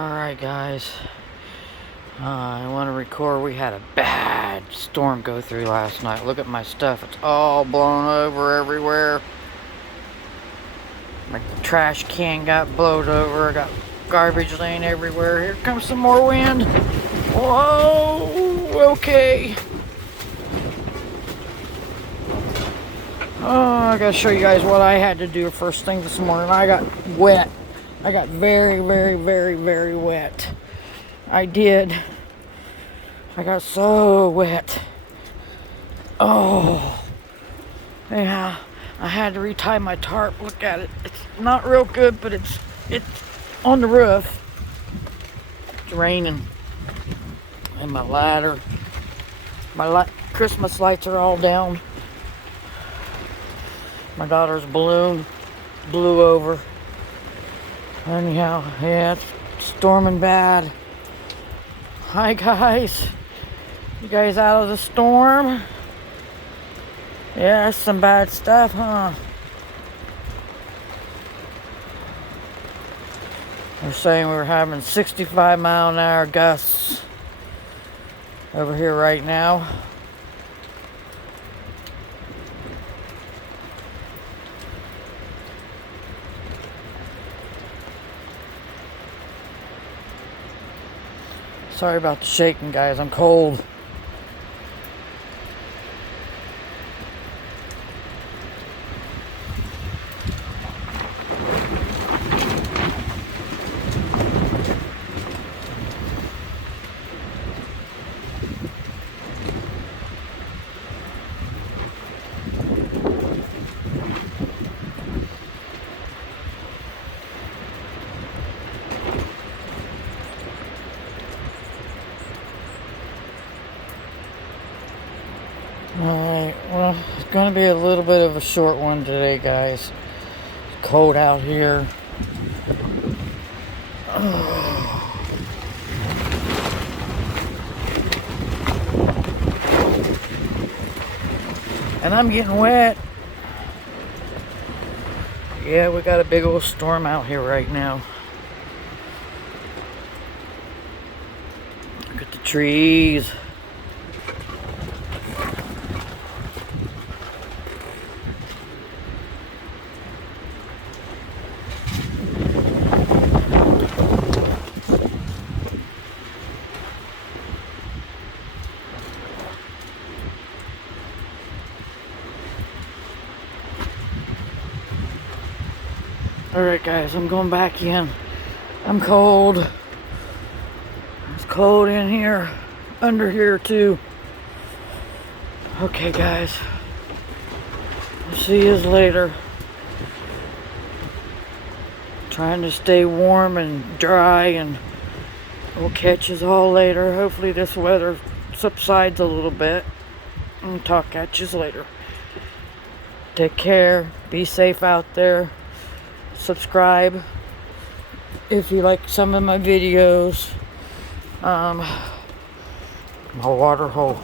Alright guys, I want to record. We had a bad storm go through last night. Look at my stuff, it's all blown over everywhere. Like the trash can got blowed over, I got garbage laying everywhere. Here comes some more wind. Whoa, okay. Oh, I gotta show you guys what I had to do first thing this morning. I got wet. I got very wet. I did. I got so wet. Oh. Yeah. I had to retie my tarp. Look at it. It's not real good, but it's on the roof. It's raining. And my ladder. My Christmas lights are all down. My daughter's balloon blew over. Anyhow, yeah, it's storming bad. Hi guys. You guys out of the storm? Yeah, that's some bad stuff, huh? They're saying we're having 65-mile-an-hour gusts over here right now. Sorry about the shaking, guys. I'm cold. Alright, well, it's going to be a little bit of a short one today, guys. It's cold out here. And I'm getting wet. Yeah, we got a big old storm out here right now. Look at the trees. Alright guys, I'm going back in. I'm cold. It's cold in here. Under here too. Okay guys. I'll see you later. Trying to stay warm and dry, and we'll catch us all later. Hopefully this weather subsides a little bit. And talk at you later. Take care. Be safe out there. Subscribe if you like some of my videos. My water hole.